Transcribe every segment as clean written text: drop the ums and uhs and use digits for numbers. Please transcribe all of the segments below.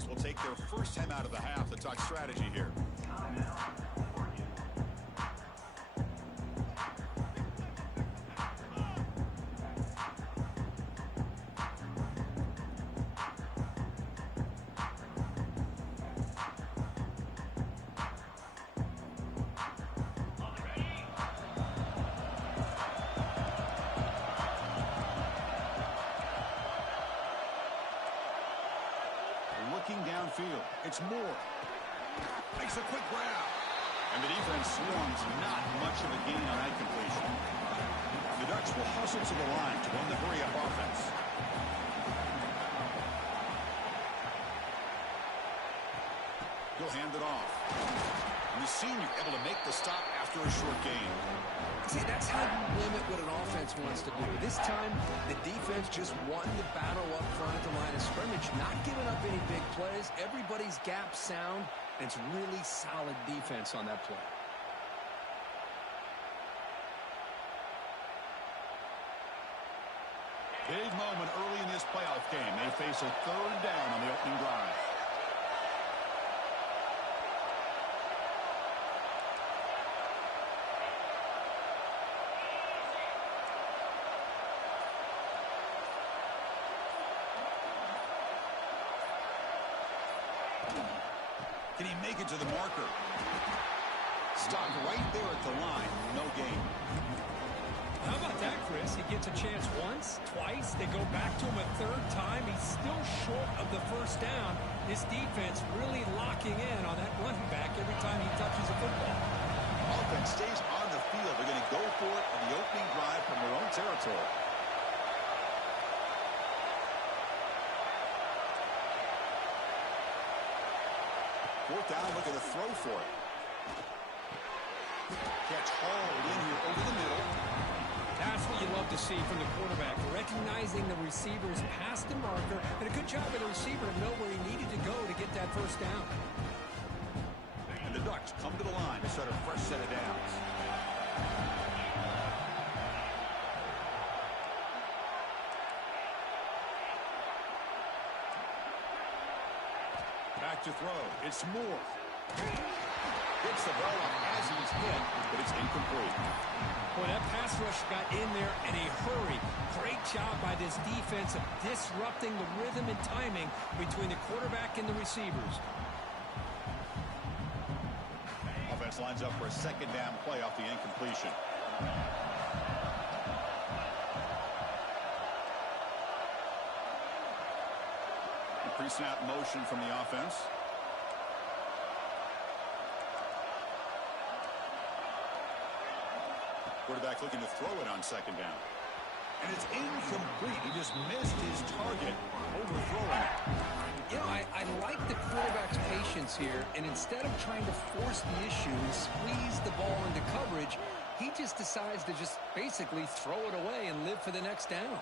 offense will take their first time out of the half to talk strategy here. Looking downfield, it's Moore. Makes a quick grab. And the defense swarms, not much of a gain on that completion. The Ducks will hustle to the line to run the hurry-up offense. He'll hand it off. And the senior able to make the stop after a short gain. See, that's how you limit what an offense wants to do. This time, the defense just won the battle up front at the line of scrimmage, not giving up any big plays. Everybody's gap sound, and it's really solid defense on that play. Big moment early in this playoff game. They face a third down on the opening drive. Can he make it to the marker? Stopped right there at the line. No gain. How about that, Chris? He gets a chance once, twice. They go back to him a third time. He's still short of the first down. This defense really locking in on that running back every time he touches a football. Offense stays on the field. They're going to go for it on the opening drive from their own territory. Fourth down, looking to throw for it. Catch hauled in here over the middle. That's what you love to see from the quarterback, recognizing the receiver's past the marker, and a good job of the receiver to know where he needed to go to get that first down. And the Ducks come to the line to start a fresh set of downs. Back to throw. It's Moore. Gets the ball up as he's hit, but it's incomplete. Boy, that pass rush got in there in a hurry. Great job by this defense of disrupting the rhythm and timing between the quarterback and the receivers. Offense lines up for a second down play off the incompletion. Pre-snap motion from the offense. Quarterback looking to throw it on second down. And it's incomplete. He just missed his target, overthrowing it. You know, I like the quarterback's patience here, and instead of trying to force the issue and squeeze the ball into coverage, he just decides to just basically throw it away and live for the next down.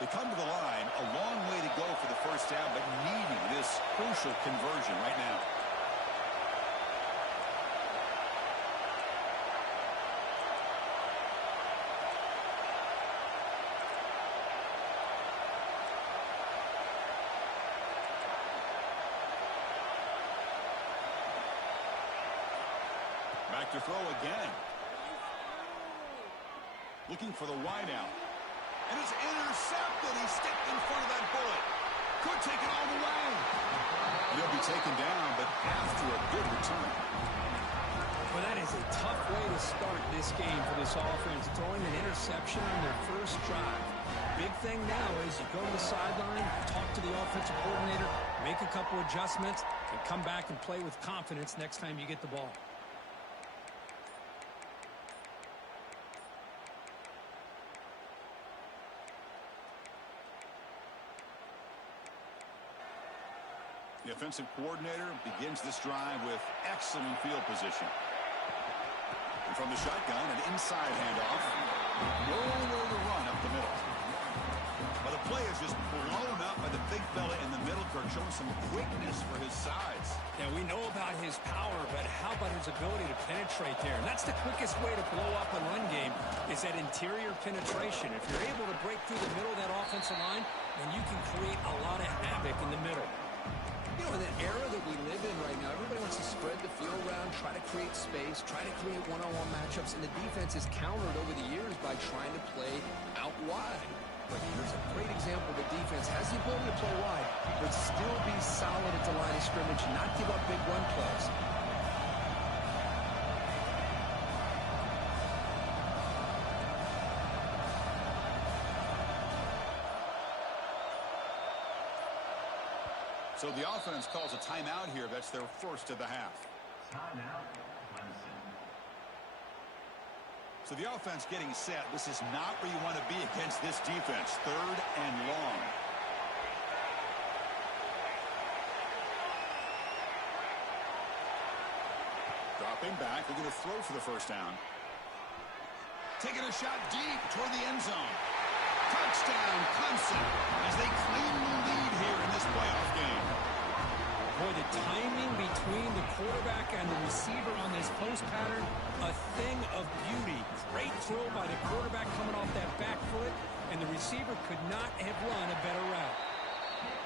They come to the line, a long way to go for the first down, but needing this crucial conversion right now. Back to throw again. Looking for the wideout. And it's intercepted. He stepped in front of that bullet. Could take it all the way. He'll be taken down, but after a good return. Well, that is a tough way to start this game for this offense, throwing an interception on their first drive. Big thing now is you go to the sideline, talk to the offensive coordinator, make a couple adjustments, and come back and play with confidence next time you get the ball. The offensive coordinator begins this drive with excellent field position. And from the shotgun, an inside handoff. No way to run up the middle. Well, the play is just blown up by the big fella in the middle, Kirk, showing some quickness for his size. Yeah, we know about his power, but how about his ability to penetrate there? And that's the quickest way to blow up a run game is that interior penetration. If you're able to break through the middle of that offensive line, then you can create a lot of havoc in the middle. You know, in the era that we live in right now, everybody wants to spread the field around, try to create space, try to create one-on-one matchups, and the defense is countered over the years by trying to play out wide. But here's a great example. The defense has the ability to play wide, but still be solid at the line of scrimmage and not give up big run plays. So the offense calls a timeout here. That's their first of the half. Timeout, Clemson. So the offense getting set. This is not where you want to be against this defense. 3rd and long. Dropping back. They're going to throw for the first down. Taking a shot deep toward the end zone. Touchdown, Clemson, as they claim the lead here in this playoff game. Boy, the timing between the quarterback and the receiver on this post pattern, a thing of beauty. Great throw by the quarterback coming off that back foot, and the receiver could not have run a better route.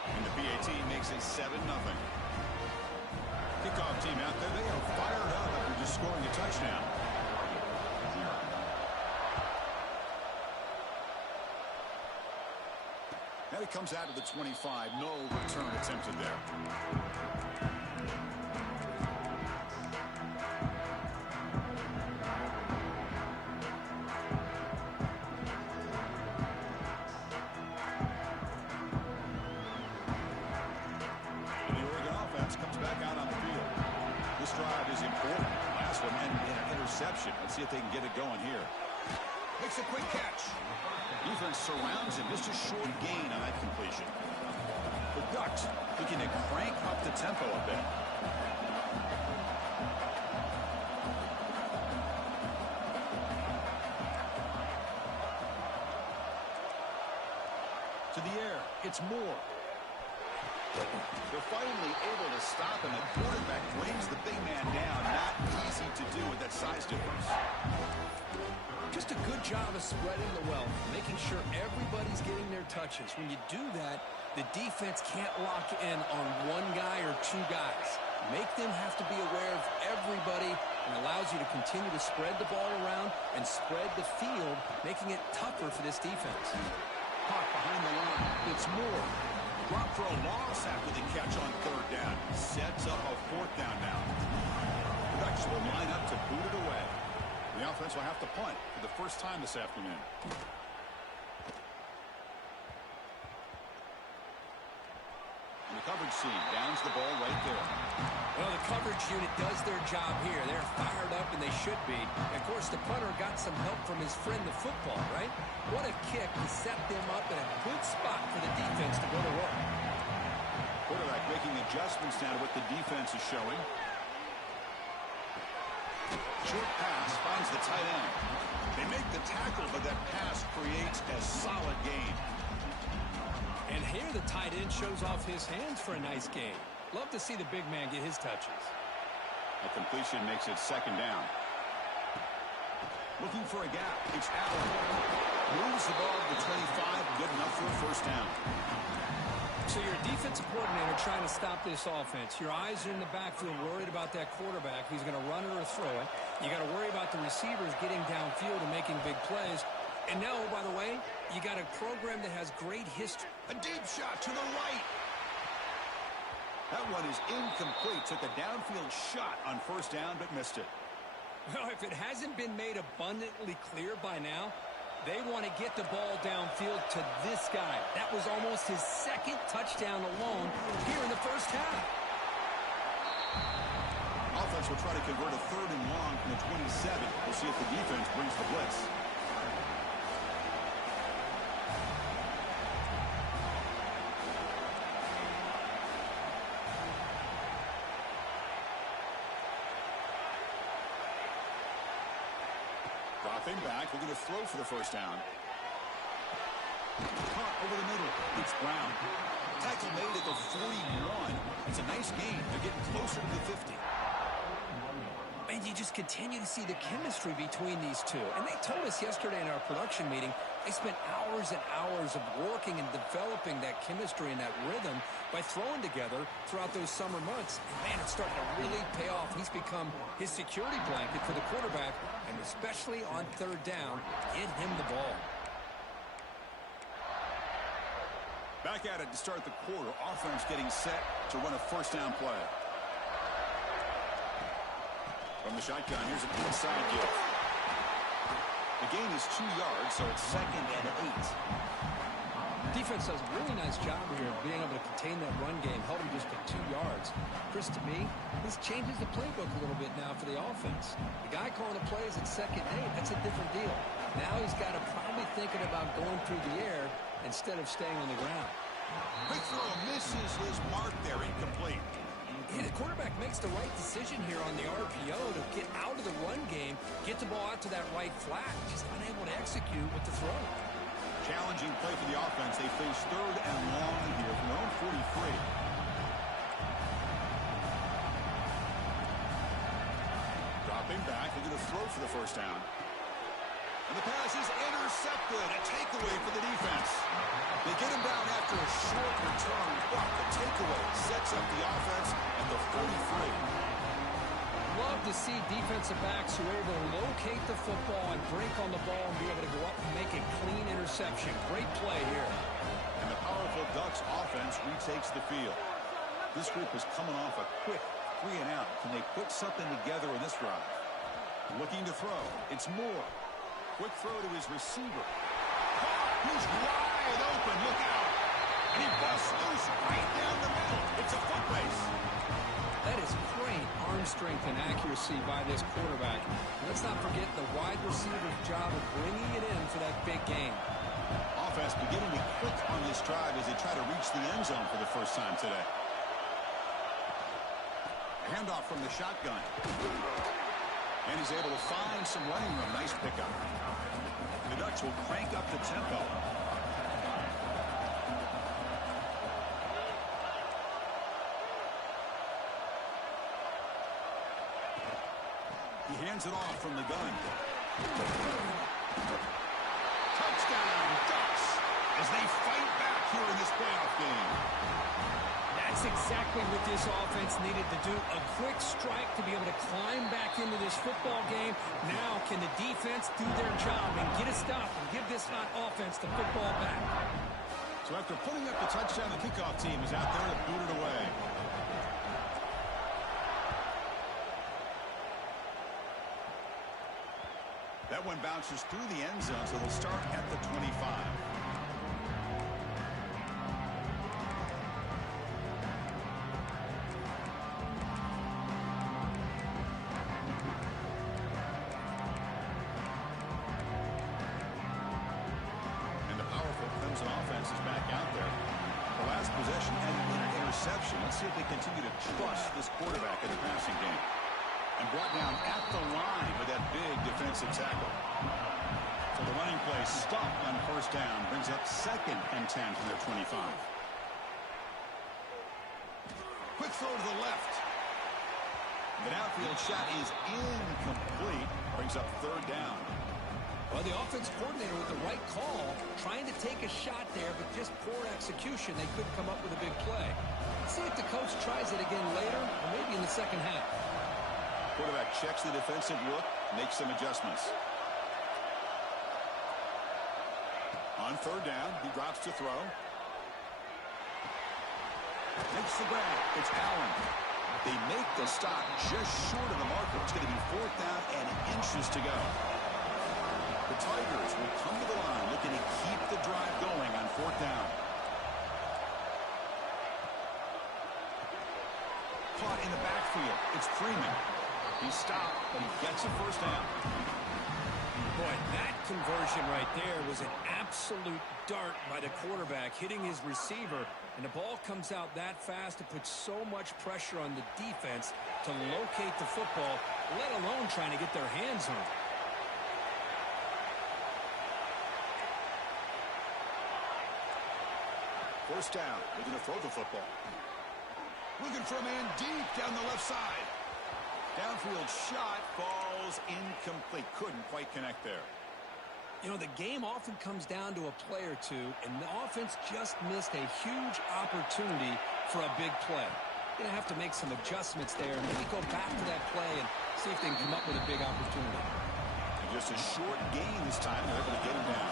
And the PAT makes it 7-0. Kickoff team out there, they are fired up after just scoring a touchdown. Now he comes out to the 25. No return attempted there. And the Oregon offense comes back out on the field. This drive is important. Last one ended in an interception. Let's see if they can get it going here. Makes a quick catch. Defense surrounds him. Just a short gain on that completion. The Ducks looking to crank up the tempo a bit. To the air. It's Moore. They're finally able to stop him. The quarterback brings the big man down. Not easy to do with that size difference. Just a good job of spreading the wealth, making sure everybody's getting their touches. When you do that, the defense can't lock in on one guy or two guys. Make them have to be aware of everybody and allows you to continue to spread the ball around and spread the field, making it tougher for this defense. Caught behind the line. It's Moore. Drop for a loss after the catch on 3rd down. Sets up a 4th down now. The Ducks will line up to boot it away. The offense will have to punt for the first time this afternoon. And the coverage team downs the ball right there. Well, the coverage unit does their job here. They're fired up, and they should be. And of course, the punter got some help from his friend, the football, right? What a kick to set them up in a good spot for the defense to go to work. Quarterback making adjustments now to what the defense is showing. Short pass finds the tight end. They make the tackle, but that pass creates a solid gain. And here the tight end shows off his hands for a nice gain. Love to see the big man get his touches. A completion makes it 2nd down. Looking for a gap. It's Allen. Moves the ball to the 25. Good enough for a 1st down. So you're a defensive coordinator trying to stop this offense. Your eyes are in the backfield worried about that quarterback who's going to run it or throw it. You got to worry about the receivers getting downfield and making big plays. And now, oh, by the way, you got a program that has great history. A deep shot to the right. That one is incomplete. Took a downfield shot on 1st down, but missed it. Well, if it hasn't been made abundantly clear by now, they want to get the ball downfield to this guy. That was almost his 2nd touchdown alone here in the 1st half. Offense will try to convert a 3rd and long from the 27. We'll see if the defense brings the blitz. Dropping back, we're going to throw for the 1st down. Caught over the middle. It's Brown. Tackle made at the 41. It's a nice gain. They're getting closer to the 50. And you just continue to see the chemistry between these two. And they told us yesterday in our production meeting, they spent hours and hours of working and developing that chemistry and that rhythm by throwing together throughout those summer months. And man, it's starting to really pay off. He's become his security blanket for the quarterback, and especially on third down, get him the ball. Back at it to start the quarter. Offense getting set to run a first down play. From the shotgun, here's an inside give. The gain is 2 yards, so it's 2nd and 8. Defense does a really nice job here of being able to contain that run game, held him just to 2 yards. Chris, to me, this changes the playbook a little bit now for the offense. The guy calling the plays at 2nd and 8, that's a different deal. Now he's got to probably thinking about going through the air instead of staying on the ground. Quick throw misses his mark there, incomplete. Yeah, the quarterback makes the right decision here on the RPO to get out of the run game, get the ball out to that right flat, just unable to execute with the throw. Challenging play for the offense. They face 3rd and long here from their own 43. Dropping back, they're going to throw for the first down. And the pass is intercepted. A takeaway for the defense. They get him down after a short return, but the takeaway sets up the offense at the 43. Love to see defensive backs who are able to locate the football and break on the ball and be able to go up and make a clean interception. Great play here. And the powerful Ducks offense retakes the field. This group is coming off a quick 3 and out. Can they put something together in this drive? Looking to throw. It's Moore. Quick throw to his receiver. He's wide open. Look out. And he busts loose right down the middle. It's a foot race. That is great arm strength and accuracy by this quarterback. And let's not forget the wide receiver's job of bringing it in for that big game. Offense beginning to click on this drive as they try to reach the end zone for the first time today. Handoff from the shotgun. And he's able to find some running room. Nice pickup. The Ducks will crank up the tempo. He hands it off from the gun. Touchdown, Ducks, as they fight back here in this playoff game. That's exactly what this offense needed to do. A quick strike to be able to climb back into this football game. Now can the defense do their job and get a stop and give this hot offense the football back? So after putting up the touchdown, the kickoff team is out there to boot it away. That one bounces through the end zone, so they'll start at the 25. Offense is back out there. The last possession ended in an interception. Let's see if they continue to trust this quarterback in the passing game. And brought down at the line with that big defensive tackle. So the running play stopped on first down. Brings up 2nd and 10 from their 25. Quick throw to the left. The downfield shot is incomplete. Brings up 3rd down. Well, the offense coordinator with the right call, trying to take a shot there, but just poor execution. They couldn't come up with a big play. Let's see if the coach tries it again later, or maybe in the second half. Quarterback checks the defensive look, makes some adjustments. On 3rd down, he drops to throw. Makes the grab. It's Allen. They make the stop just short of the marker. It's going to be 4th down and inches to go. The Tigers will come to the line looking to keep the drive going on 4th down. Caught in the backfield. It's Freeman. He stopped, but he gets a first down. Boy, that conversion right there was an absolute dart by the quarterback, hitting his receiver, and the ball comes out that fast to put so much pressure on the defense to locate the football, let alone trying to get their hands on it. First down. Looking to throw the football. Looking for a man deep down the left side. Downfield shot falls incomplete. Couldn't quite connect there. You know, the game often comes down to a play or two, and the offense just missed a huge opportunity for a big play. Going to have to make some adjustments there and maybe go back to that play and see if they can come up with a big opportunity. And just a short gain this time. They're able to get him down.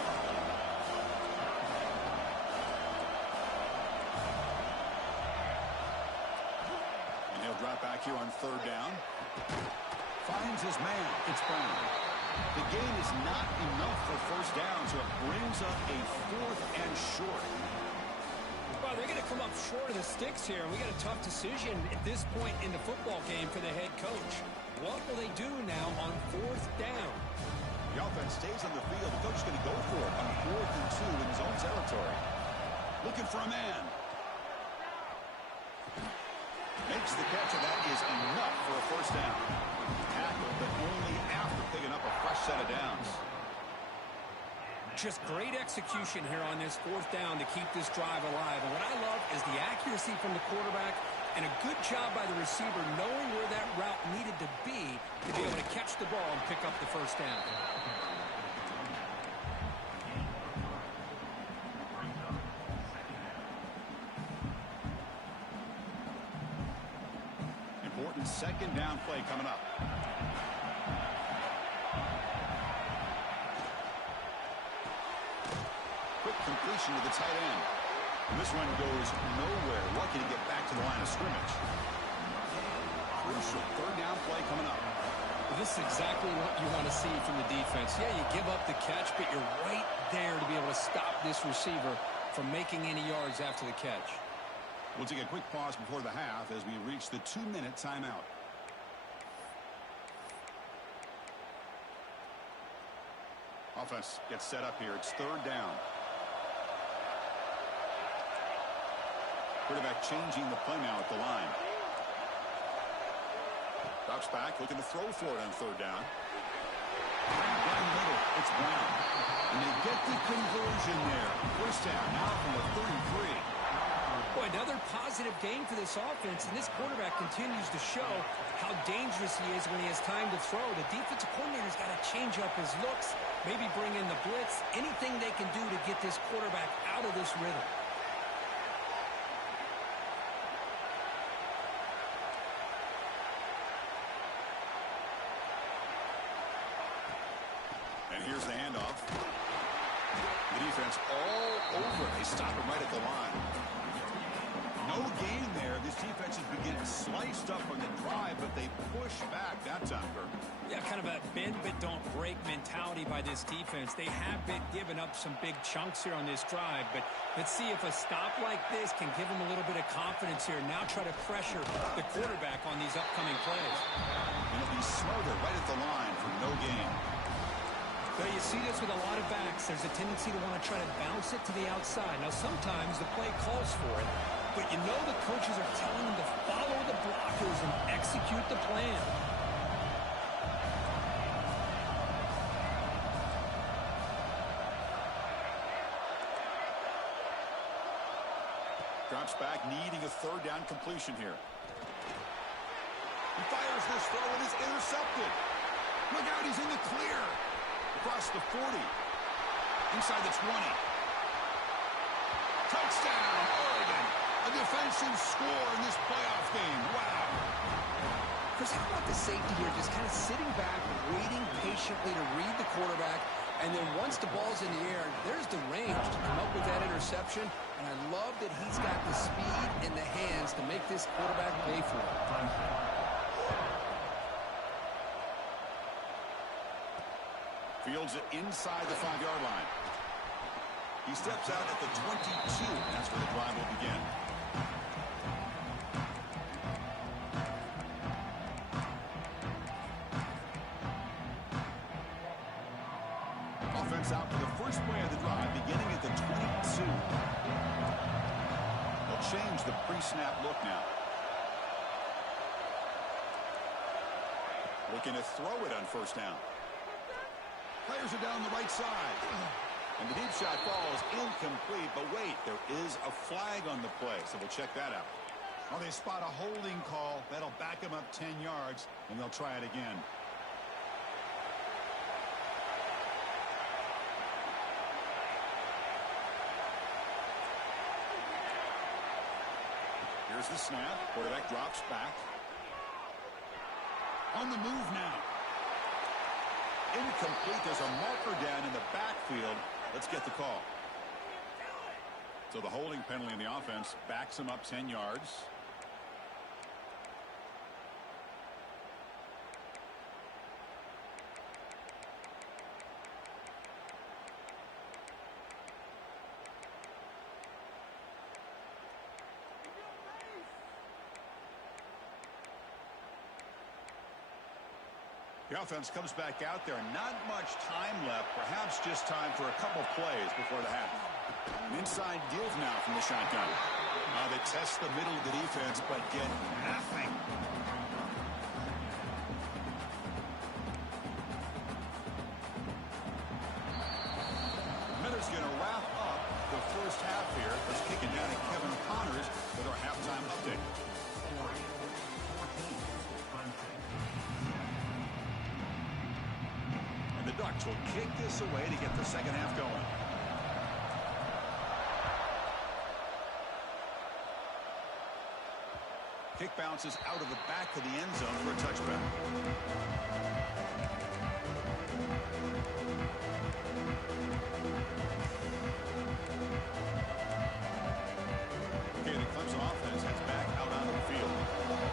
And he'll drop back here on third down. Finds his man. It's Brown. The gain is not enough for first down, so it brings up a 4th and short. Well, they're going to come up short of the sticks here, and we got a tough decision at this point in the football game for the head coach. What will they do now on 4th down? The offense stays on the field. The coach is going to go for it on 4th and 2 in his own territory. Looking for a man. Makes the catch, and that is enough for a first down. Tackle, but only after picking up a fresh set of downs. Just great execution here on this 4th down to keep this drive alive. And what I love is the accuracy from the quarterback and a good job by the receiver knowing where that route needed to be able to catch the ball and pick up the first down. Important second down play coming up. Quick completion to the tight end. And this one goes nowhere. Lucky to get back to the line of scrimmage. Crucial third down play coming up. This is exactly what you want to see from the defense. Yeah, you give up the catch, but you're right there to be able to stop this receiver from making any yards after the catch. We'll take a quick pause before the half as we reach the 2-minute timeout. Offense gets set up here. It's third down. Quarterback changing the play now at the line. Drops back, looking to throw for it on third down. Down the middle, it's Brown. And they get the conversion there. First down now from the 33. Boy, another positive game for this offense, and this quarterback continues to show how dangerous he is when he has time to throw. The defensive coordinator's got to change up his looks, maybe bring in the blitz, anything they can do to get this quarterback out of this rhythm. And here's the handoff. The defense all over. They stop him right at the line. No gain there. This defense has been getting sliced up on the drive, but they push back that time, Kirk. Yeah, kind of a bend but don't break mentality by this defense. They have been giving up some big chunks here on this drive, but let's see if a stop like this can give them a little bit of confidence here. Now try to pressure the quarterback on these upcoming plays. And it'll be Smoother right at the line for no gain. So you see this with a lot of backs. There's a tendency to want to try to bounce it to the outside. Now sometimes the play calls for it, but you know the coaches are telling them to follow the blockers and execute the plan. Drops back, needing a third down completion here. He fires this throw and is intercepted. Look out, he's in the clear. Across the 40. Inside the 20. Touchdown, Oregon. A defensive score in this playoff game. Wow. Chris, how about the safety here? Just kind of sitting back, waiting patiently to read the quarterback. And then once the ball's in the air, there's the range to come up with that interception. And I love that he's got the speed and the hands to make this quarterback pay for it. Fields it inside the 5-yard line. He steps out at the 22. That's where the drive will begin. Offense out for the first play of the drive, beginning at the 22. They'll change the pre-snap look now. Looking to throw it on first down. Players are down the right side. And the deep shot falls incomplete, but wait, there is a flag on the play, so we'll check that out. Well, they spot a holding call. That'll back him up 10 yards, and they'll try it again. Here's the snap. Quarterback drops back. On the move now. Incomplete. There's a marker down in the backfield. Let's get the call. So the holding penalty in the offense backs him up 10 yards. The offense comes back out there. Not much time left. Perhaps just time for a couple plays before the half. Inside deals now from the shotgun. They test the middle of the defense, but get nothing. Miller's going to wrap up the first half here. Let's kick it down to Kevin Connors with our halftime update. The Ducks will kick this away to get the second half going. Kick bounces out of the back of the end zone for a touchback. Okay, the Clemson offense heads back out onto the field,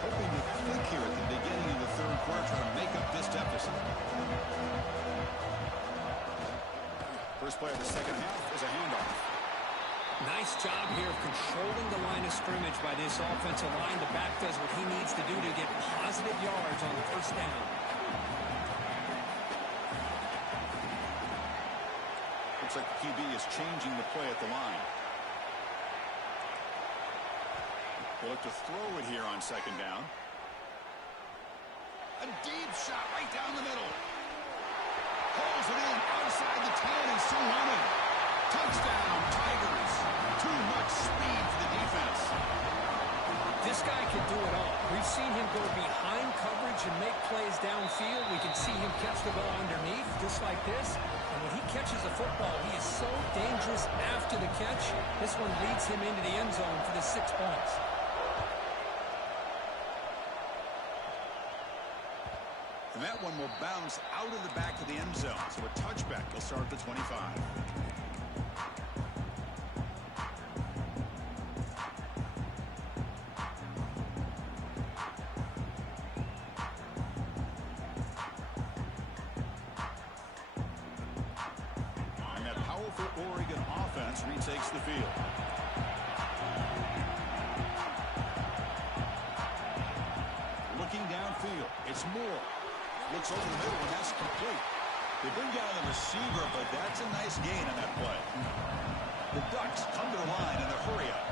hoping to click here at the beginning of the third quarter, trying to make up this deficit. First play of the second half is a handoff. Nice job here of controlling the line of scrimmage by this offensive line. The back does what he needs to do to get positive yards on the first down. Looks like the QB is changing the play at the line. We'll look to throw it here on second down. A deep shot right down the middle. Pulls it in outside the 10 and still running. Touchdown, Tigers. Too much speed for the defense. This guy can do it all. We've seen him go behind coverage and make plays downfield. We can see him catch the ball underneath, just like this. And when he catches the football, he is so dangerous after the catch. This one leads him into the end zone for the 6 points. And that one will bounce out of the back of the end zone. So a touchback will start at the 25. And that powerful Oregon offense retakes the field. Looking downfield, it's Moore. Looks over the middle, and that's complete. They bring down the receiver, but that's a nice gain on that play. The Ducks come to the line in a hurry up.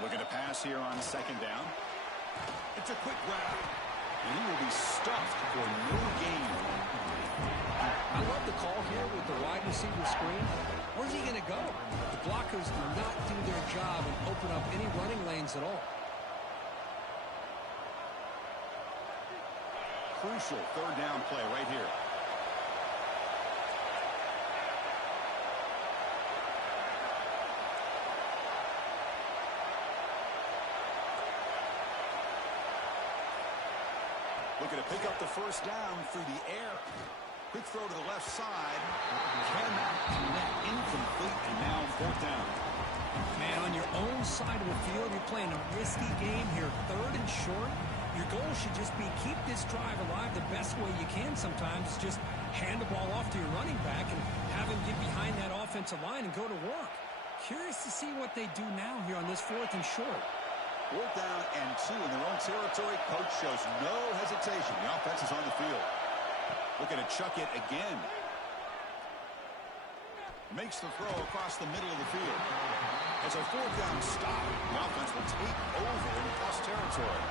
Looking to pass here on second down. It's a quick grab, and he will be stuffed for no gain. I love the call here with the wide receiver screen. Where's he going to go? The blockers do not do their job and open up any running lanes at all. Crucial third down play right here. Looking to pick up the first down through the air. Quick throw to the left side. Cannot connect. Incomplete, and now fourth down. Man, on your own side of the field, you're playing a risky game here. Third and short. Your goal should just be keep this drive alive the best way you can sometimes. Just hand the ball off to your running back and have him get behind that offensive line and go to work. Curious to see what they do now here on this fourth and short. Fourth down and 2 in their own territory. Coach shows no hesitation. The offense is on the field. Looking to chuck it again. Makes the throw across the middle of the field. It's a fourth down stop. The offense will take over in plus territory.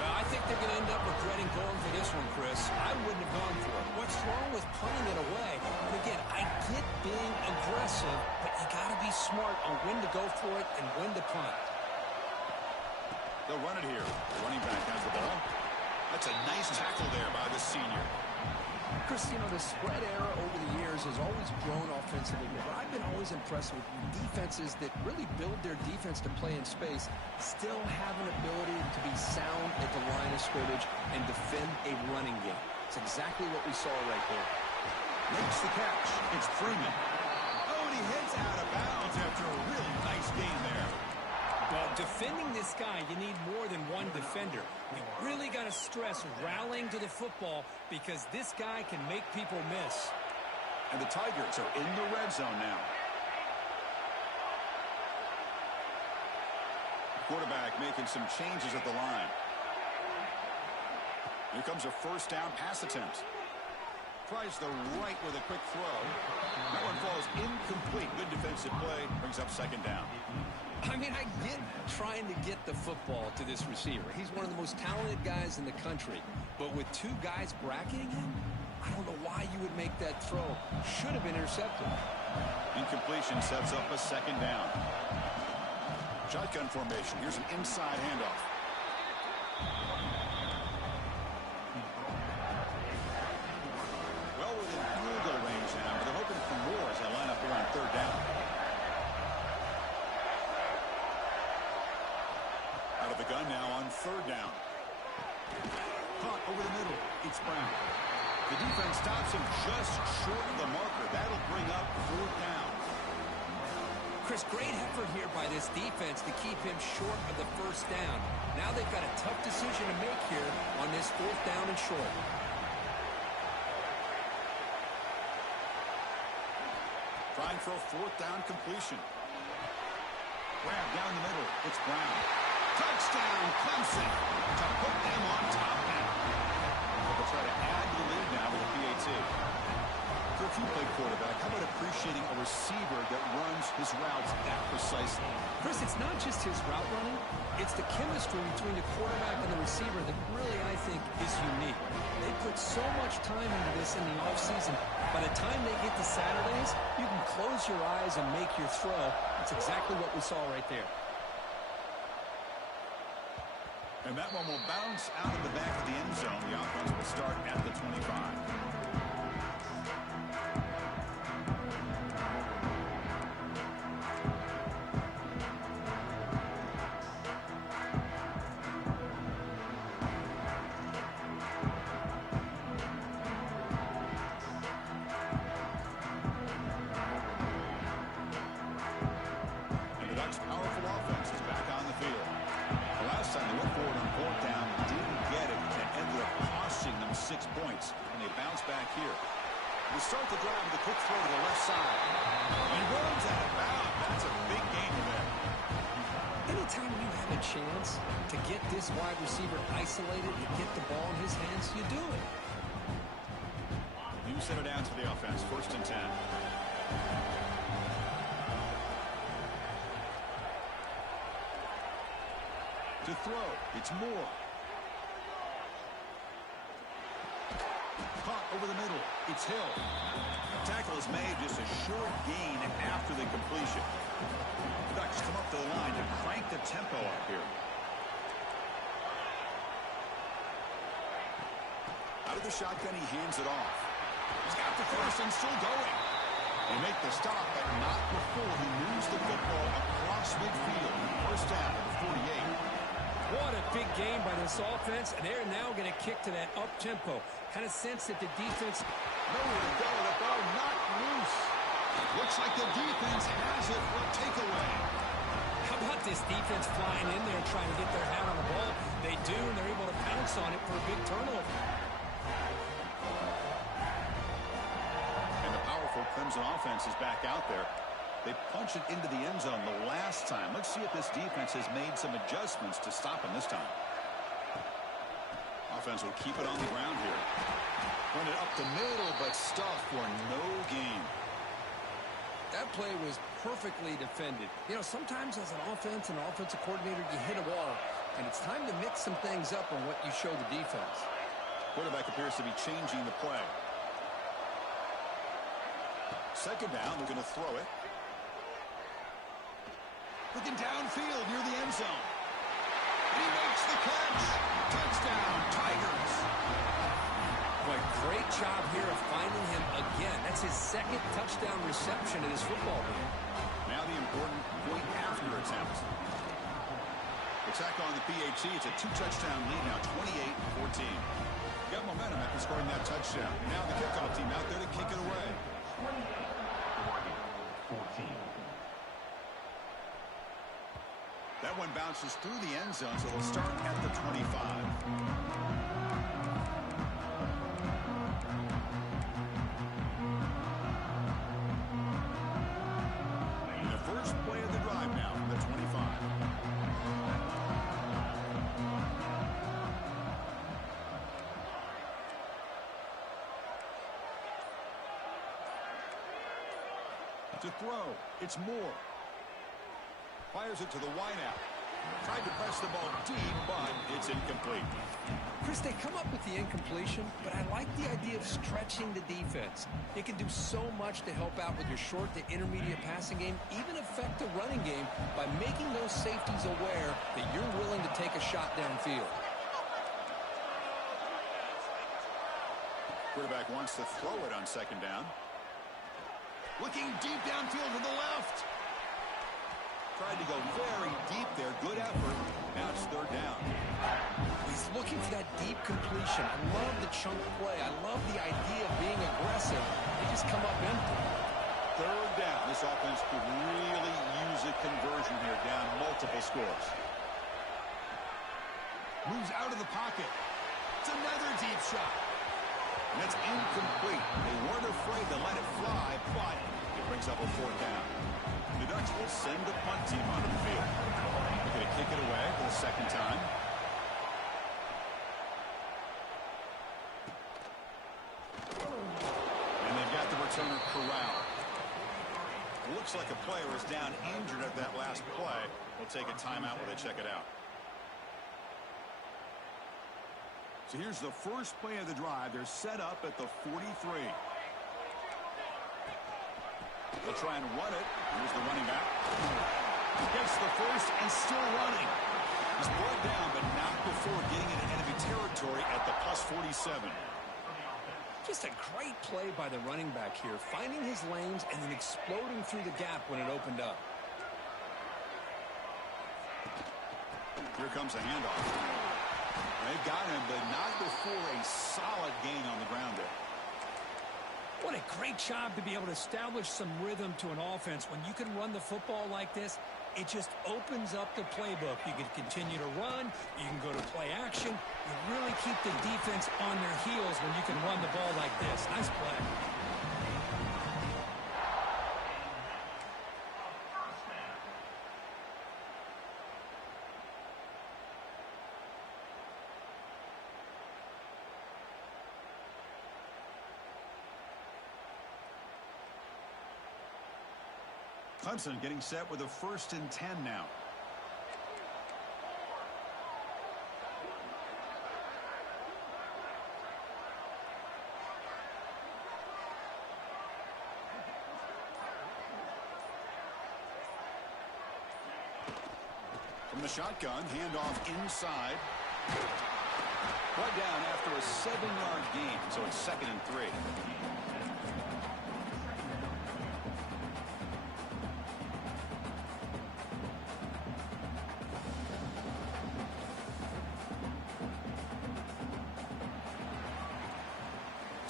I think they're going to end up regretting going for this one, Chris. I wouldn't have gone for it. What's wrong with punting it away? And again, I get being aggressive, but you got to be smart on when to go for it and when to punt. They'll run it here. The running back has the ball. That's a nice tackle there by the senior. Chris, you know, the spread era over the years has always grown offensively, but I've been always impressed with defenses that really build their defense to play in space, still have an ability to be sound at the line of scrimmage and defend a running game. It's exactly what we saw right there. Makes the catch. It's Freeman. Oh, and he hits out of bounds after a really nice gain there. Well, defending this guy, you need more than one defender. You really got to stress rallying to the football because this guy can make people miss. And the Tigers are in the red zone now. Quarterback making some changes at the line. Here comes a first down pass attempt. Tries the right with a quick throw. That one falls incomplete. Good defensive play. Brings up second down. I mean, I get trying to get the football to this receiver. He's one of the most talented guys in the country. But with two guys bracketing him, I don't know why you would make that throw. Should have been intercepted. Incompletion sets up a second down. Shotgun formation. Here's an inside handoff. Well within field goal range now, but they're hoping for more as they line up here on third down. Out of the gun now on third down. Caught over the middle. It's Brown. The defense stops him just short of the marker. That'll bring up fourth down. Chris, great effort here by this defense to keep him short of the first down. Now they've got a tough decision to make here on this fourth down and short. Trying for a fourth down completion. Grab down the middle. It's Brown. Touchdown, Clemson, to put them on top now. They'll try to add to the lead now with a PAT. So if you play quarterback, how about appreciating a receiver that runs his routes that precisely? Chris, it's not just his route running. It's the chemistry between the quarterback and the receiver that really, I think, is unique. They put so much time into this in the offseason. By the time they get to Saturdays, you can close your eyes and make your throw. That's exactly what we saw right there. And that one will bounce out of the back of the end zone. The offense will start at the 25. And the Ducks' powerful offense is back on the field. The last time they went forward on fourth down, didn't get it, and ended up costing them 6 points. And they bounce back here. They start the drive with a quick throw to the left side. He runs out of bounds. That's a big gain there. Anytime you have a chance to get this wide receiver isolated and get the ball in his hands, you do it. New center down to the offense. First and 10. To throw, it's Moore. Caught over the middle, it's Hill. Tackle is made, just a short gain after the completion. The Ducks come up to the line to crank the tempo up here. Out of the shotgun, he hands it off. He's got the first and still going. They make the stop, but not before he moves the football across midfield. First down at the 48. What a big game by this offense, and they're now going to kick to that up-tempo. Kind of sense that the defense... Nowhere to go, the ball knocked loose. Looks like the defense has it for a takeaway. How about this defense flying in there trying to get their hand on the ball? They do, and they're able to pounce on it for a big turnover. And the powerful Clemson offense is back out there. They punched it into the end zone the last time. Let's see if this defense has made some adjustments to stop him this time. Offense will keep it on the ground here. Run it up the middle, but stuffed for no gain. That play was perfectly defended. You know, sometimes as an offense and offensive coordinator, you hit a wall, and it's time to mix some things up on what you show the defense. Quarterback appears to be changing the play. Second down, they're going to throw it. Looking downfield near the end zone. And he makes the catch. Touchdown, Tigers. Boy, great job here of finding him again. That's his second touchdown reception in his football game. Now the important point after attempt. Attack on the PAT. It's a 2-touchdown lead now, 28-14. Got momentum after scoring that touchdown. Now the kickoff team out there to kick it away. 14. That one bounces through the end zone, so they'll start at the 25. The first play of the drive now from the 25. To throw, it's Moore. Fires it to the wideout. Tried to press the ball deep, but it's incomplete. Chris, they come up with the incompletion, but I like the idea of stretching the defense. It can do so much to help out with your short to intermediate passing game, even affect the running game by making those safeties aware that you're willing to take a shot downfield. Quarterback wants to throw it on second down. Looking deep downfield to the left. Tried to go very deep there. Good effort. Now it's third down. He's looking for that deep completion. I love the chunk play. I love the idea of being aggressive. They just come up empty. Third down. This offense could really use a conversion here, down multiple scores. Moves out of the pocket. It's another deep shot. And it's incomplete. They weren't afraid to let it fly, but it brings up a fourth down. The Ducks will send the punt team onto the field. They're going to kick it away for the second time. And they've got the returner corralled. It looks like a player is down injured at that last play. They'll take a timeout while they check it out. So here's the first play of the drive. They're set up at the 43. They'll try and run it. Here's the running back. Gets the first and still running. He's brought down, but not before getting into enemy territory at the plus 47. Just a great play by the running back here, finding his lanes and then exploding through the gap when it opened up. Here comes a handoff. They've got him, but not before a solid gain on the ground there. What a great job to be able to establish some rhythm to an offense. When you can run the football like this, it just opens up the playbook. You can continue to run. You can go to play action. You really keep the defense on their heels when you can run the ball like this. Nice play. Clemson getting set with a 1st and 10 now. From the shotgun, handoff inside. Brought down after a 7-yard gain, so it's 2nd and 3.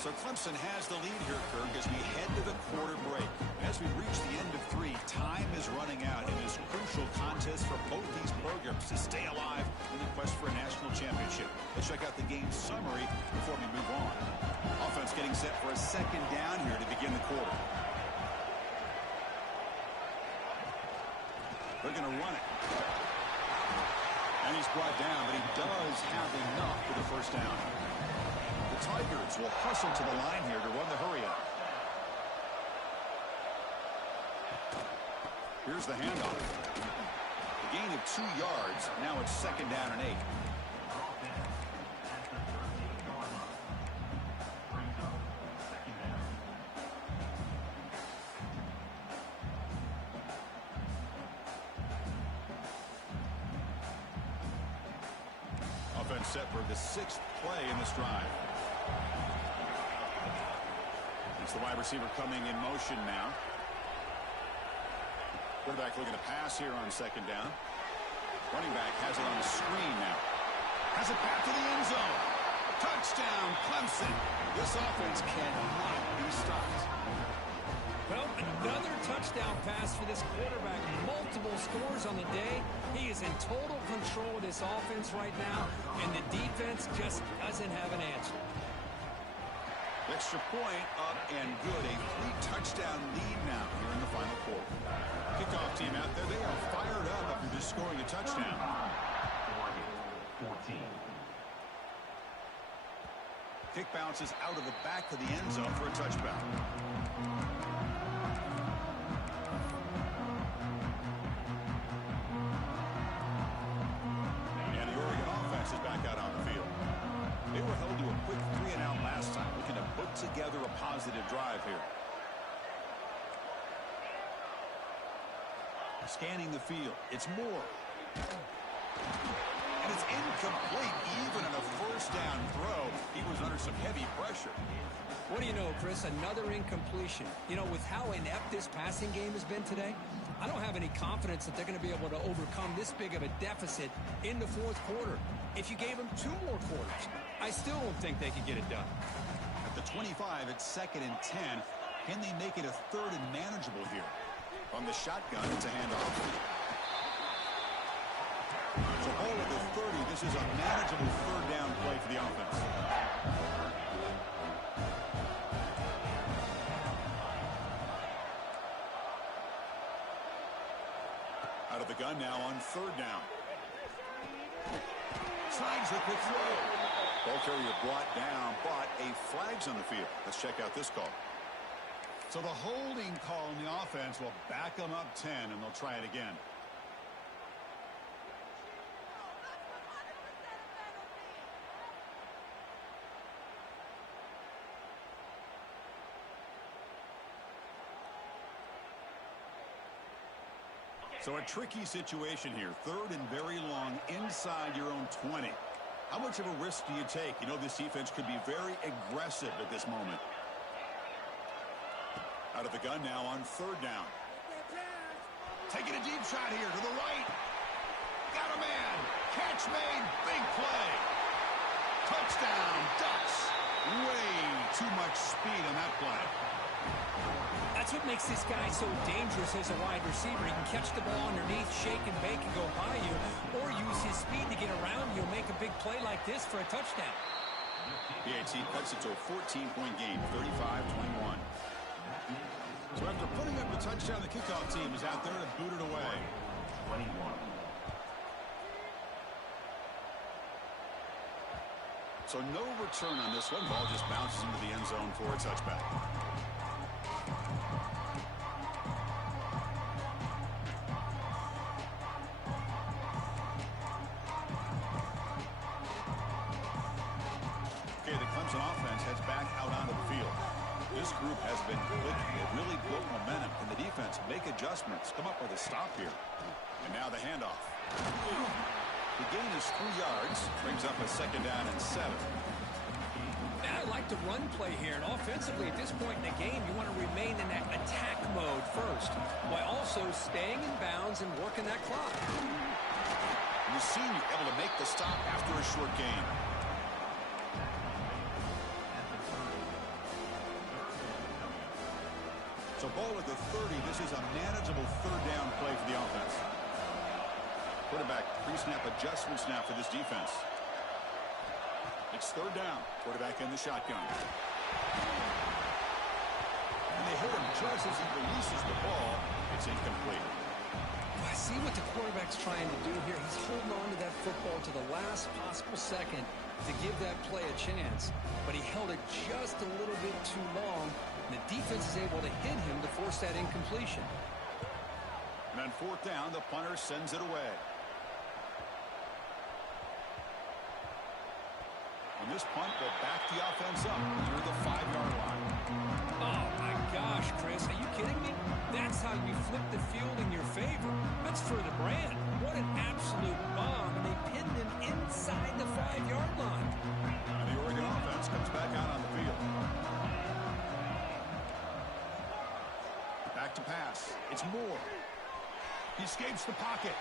So Clemson has the lead here, Kirk, as we head to the quarter break. As we reach the end of 3, time is running out in this crucial contest for both these programs to stay alive in the quest for a national championship. Let's check out the game summary before we move on. Offense getting set for a 2nd down here to begin the quarter. They're going to run it. And he's brought down, but he does have enough for the 1st down. The Tigers will hustle to the line here to run the hurry up. Here's the handoff. A gain of 2 yards. Now it's 2nd down and 8. Offense set for the 6th play in this drive. It's the wide receiver coming in motion now. Quarterback looking to pass here on 2nd down. Running back has it on the screen now. Has it back to the end zone. Touchdown, Clemson. This offense cannot be stopped. Well, another touchdown pass for this quarterback. Multiple scores on the day. He is in total control of this offense right now, and the defense just doesn't have an answer. Extra point up and good. A 3-touchdown lead now here in the final quarter. Kickoff team out there. They are fired up after just scoring a touchdown. 14. Kick bounces out of the back of the end zone for a touchback. And the Oregon offense is back out on the field. They were held to a quick 3-and-out last time, looking to put together a positive drive here. Scanning the field. It's Moore. And it's incomplete. Even on a 1st down throw, he was under some heavy pressure. What do you know, Chris? Another incompletion. You know, with how inept this passing game has been today, I don't have any confidence that they're going to be able to overcome this big of a deficit in the 4th quarter. If you gave them 2 more quarters, I still don't think they could get it done. At the 25, it's 2nd and 10. Can they make it a 3rd and manageable here? From the shotgun, it's a handoff. So ball at the 30. This is a manageable 3rd down play for the offense. Out of the gun now on 3rd down. Slides the quick throw. Ball carrier brought down, but a flag's on the field. Let's check out this call. So the holding call on the offense will back them up 10, and they'll try it again. So a tricky situation here. 3rd and very long inside your own 20. How much of a risk do you take? You know, this defense could be very aggressive at this moment. Out of the gun now on 3rd down. Taking a deep shot here to the right. Got a man. Catch made. Big play. Touchdown, Ducks. Way too much speed on that play. That's what makes this guy so dangerous as a wide receiver. He can catch the ball underneath, shake and bake and go by you, or use his speed to get around you and make a big play like this for a touchdown. PAT cuts it to a 14-point game, 35-21. So after putting up a touchdown, the kickoff team is out there to boot it away. 21. So no return on this one. Ball just bounces into the end zone for a touchback. Okay, the Clemson offense heads back out onto the field. This group has been clicking. They've really built momentum. Can the defense make adjustments? Come up with a stop here. And now the handoff. The gain is 3 yards. Brings up a 2nd down and 7. I like the run play here, and offensively at this point in the game, you want to remain in that attack mode first, while also staying in bounds and working that clock. And the senior able to make the stop after a short gain. So ball at the 30. This is a manageable 3rd down play for the offense. Quarterback pre-snap adjustments now for this defense. It's 3rd down. Quarterback in the shotgun. And they hit him just as he releases the ball. It's incomplete. I see what the quarterback's trying to do here. He's holding on to that football to the last possible second to give that play a chance. But he held it just a little bit too long. And the defense is able to hit him to force that incompletion. And on fourth down, the punter sends it away. And this punt will back the offense up near the 5-yard line. Oh, my gosh, Chris. Are you kidding me? That's how you flip the field in your favor. That's for the brand. What an absolute bomb. And they pinned him inside the 5-yard line. And the Oregon offense comes back out on the field. Back to pass. It's Moore. He escapes the pocket.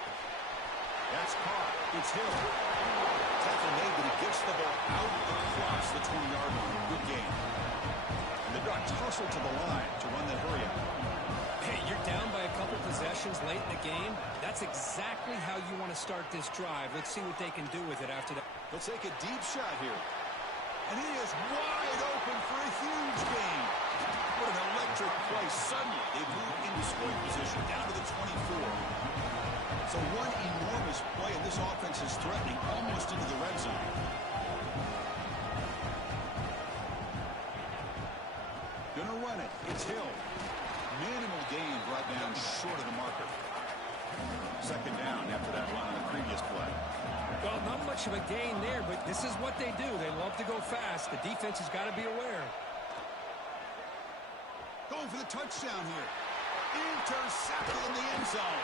That's caught. It's Hill. Tackle made, but he gets the ball out across the 20-yard line. Good game. And the Ducks hustle to the line to run that hurry up. Hey, you're down by a couple possessions late in the game. That's exactly how you want to start this drive. Let's see what they can do with it after that. They'll take a deep shot here. And he is wide open for a huge gain. What an electric play. Suddenly, they move into scoring position down to the 24. So one enormous play, and this offense is threatening almost into the red zone. Gonna run it. It's Hill. Minimal gain brought down short of the marker. Second down after that run on the previous play. Well, not much of a gain there, but this is what they do. They love to go fast. The defense has got to be aware. Going for the touchdown here. Intercepted in the end zone.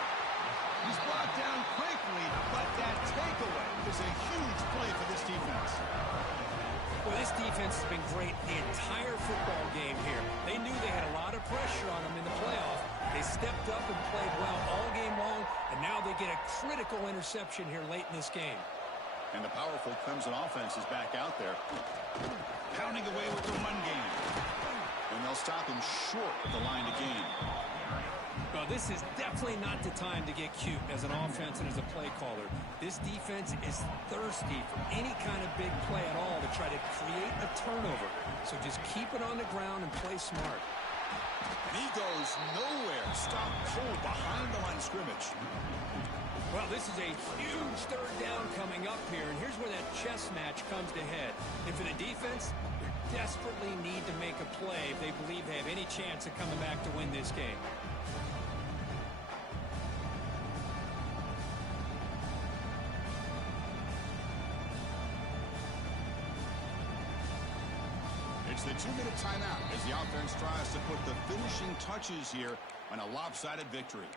He's brought down quickly, but that takeaway is a huge play for this defense. Well, this defense has been great the entire football game here. They knew they had a lot of pressure on them in the playoff. They stepped up and played well all game long, and now they get a critical interception here late in this game. And the powerful Clemson offense is back out there, pounding away with the run game. And they'll stop him short of the line to gain. Well, this is definitely not the time to get cute as an offense and as a play caller. This defense is thirsty for any kind of big play at all to try to create a turnover. So just keep it on the ground and play smart. And he goes nowhere. Stop cold behind the line of scrimmage. Well, this is a huge third down coming up here, and here's where that chess match comes to head. And for the defense, they desperately need to make a play if they believe they have any chance of coming back to win this game. It's the 2-minute timeout as the offense tries to put the finishing touches here on a lopsided victory.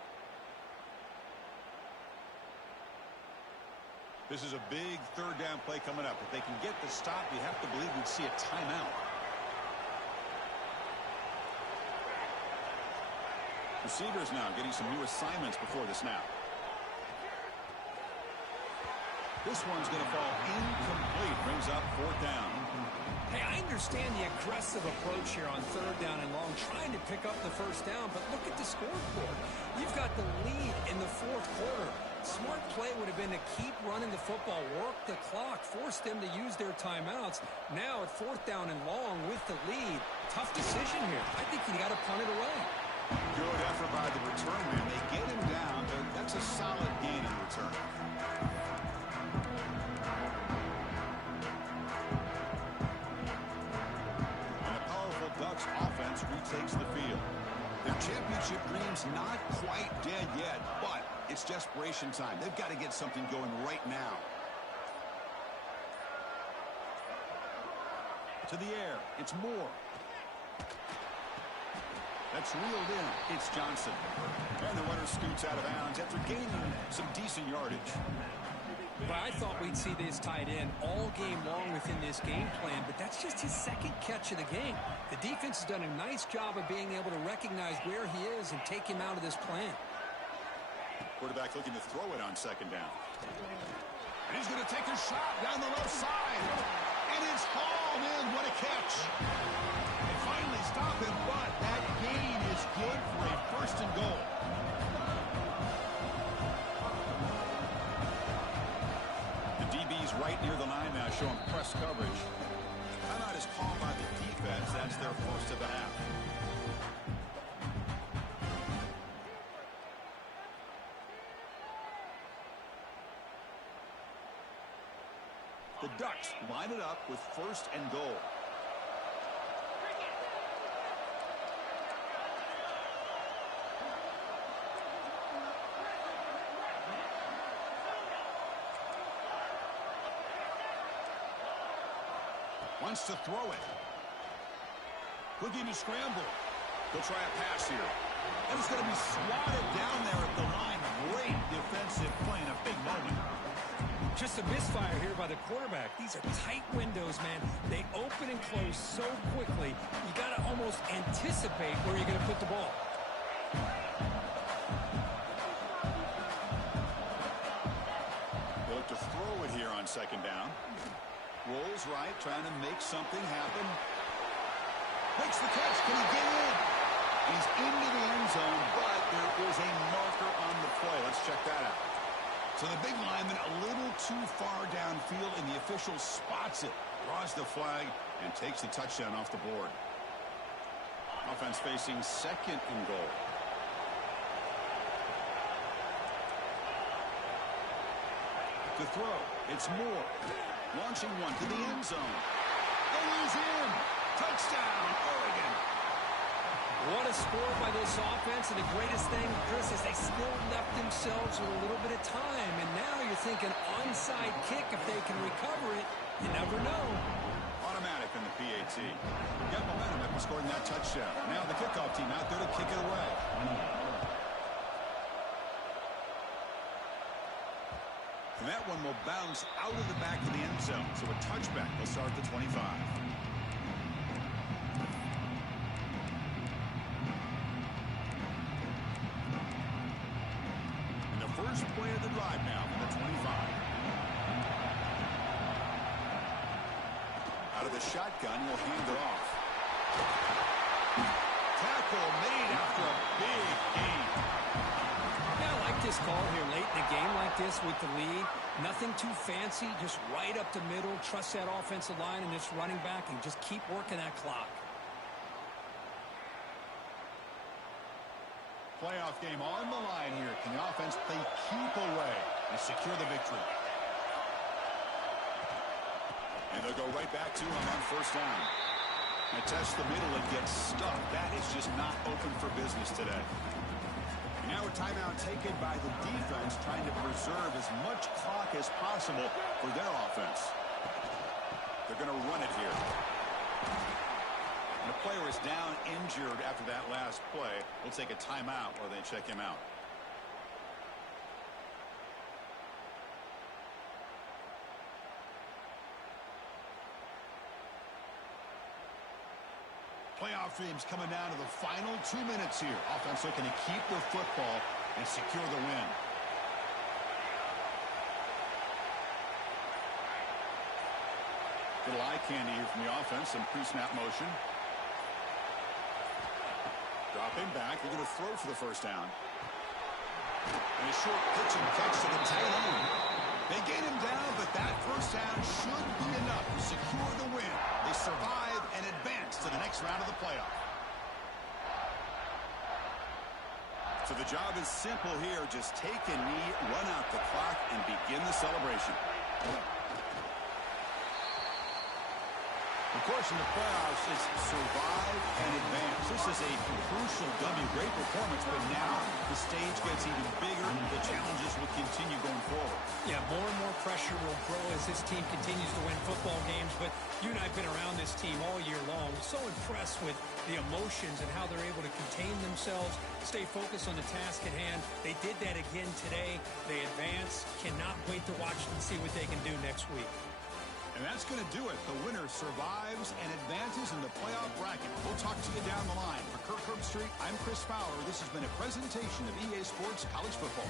This is a big third down play coming up. If they can get the stop, you have to believe we'd see a timeout. Receivers now getting some new assignments before the snap. This one's going to fall incomplete. Brings up fourth down. Hey, I understand the aggressive approach here on third down and long, trying to pick up the first down, but look at the scoreboard. You've got the lead in the fourth quarter. Smart play would have been to keep running the football, work the clock, force them to use their timeouts. Now at fourth down and long with the lead, tough decision here. I think you got to punt it away. Good effort by the return man. They get him down, but that's a solid gain in return. Ducks offense retakes the field. Their championship dream's not quite dead yet, but it's desperation time. They've got to get something going right now. To the air, it's Moore. That's reeled in. It's Johnson. And the runner scoots out of bounds after gaining some decent yardage. Well, I thought we'd see this tied in all game long within this game plan, but that's just his second catch of the game. The defense has done a nice job of being able to recognize where he is and take him out of this plan. Quarterback looking to throw it on second down. And he's going to take a shot down the left side. And it's hauled in. What a catch. They finally stop him, but that gain is good for a first and goal. Right near the line now, showing press coverage. Timeout is called by the defense. That's their first of the half. The Ducks line it up with first and goal. Wants to throw it. Looking to scramble. He'll try a pass here. And it's going to be swatted down there at the line. Great defensive play in a big moment. Just a misfire here by the quarterback. These are tight windows, man. They open and close so quickly. You got to almost anticipate where you're going to put the ball. They'll look to throw it here on second down. Rolls right, trying to make something happen. Makes the catch. Can he get in? He's into the end zone, but there is a marker on the play. Let's check that out. So the big lineman a little too far downfield, and the official spots it, draws the flag, and takes the touchdown off the board. Offense facing second and goal. To throw, it's Moore. Launching one to the end zone. They lose him. Touchdown, Oregon. What a score by this offense, and the greatest thing, Chris, is they still left themselves with a little bit of time, and now you're thinking onside kick if they can recover it. You never know. Automatic in the PAT. Got momentum after scoring that touchdown. Now the kickoff team out there to kick it away. And that one will bounce out of the back of the end zone, so a touchback will start at the 25. First play of the drive now from the 25. Out of the shotgun, he'll hand it off. Tackle made after a big gain. Yeah, I like this call here late in the game like this with the lead. Nothing too fancy, just right up the middle. Trust that offensive line and this running back and just keep working that clock. Playoff game on the line here. Can the offense play keep away and secure the victory? And they'll go right back to him on first down. And test the middle and get stuck. That is just not open for business today. And now a timeout taken by the defense, trying to preserve as much clock as possible for their offense. They're going to run it here. The player is down injured after that last play. We'll take a timeout while they check him out. Playoff dreams coming down to the final 2 minutes here. Offense looking to keep the football and secure the win. Little eye candy here from the offense. Some pre-snap motion. Dropping back. They're going to throw for the first down. And a short pitch and catch to the tight end. They get him down, but that first down should be enough to secure the win. They survive and advance to the next round of the playoff. So the job is simple here. Just take a knee, run out the clock, and begin the celebration. Of course, in the playoffs, it's survive and advance. This is a crucial W. Great performance, but now the stage gets even bigger. The challenges will continue going forward. Yeah, more and more pressure will grow as this team continues to win football games. But you and I have been around this team all year long. So impressed with the emotions and how they're able to contain themselves, stay focused on the task at hand. They did that again today. They advance. Cannot wait to watch and see what they can do next week. And that's going to do it. The winner survives and advances in the playoff bracket. We'll talk to you down the line. For Kirk Herbstreit, I'm Chris Fowler. This has been a presentation of EA Sports College Football.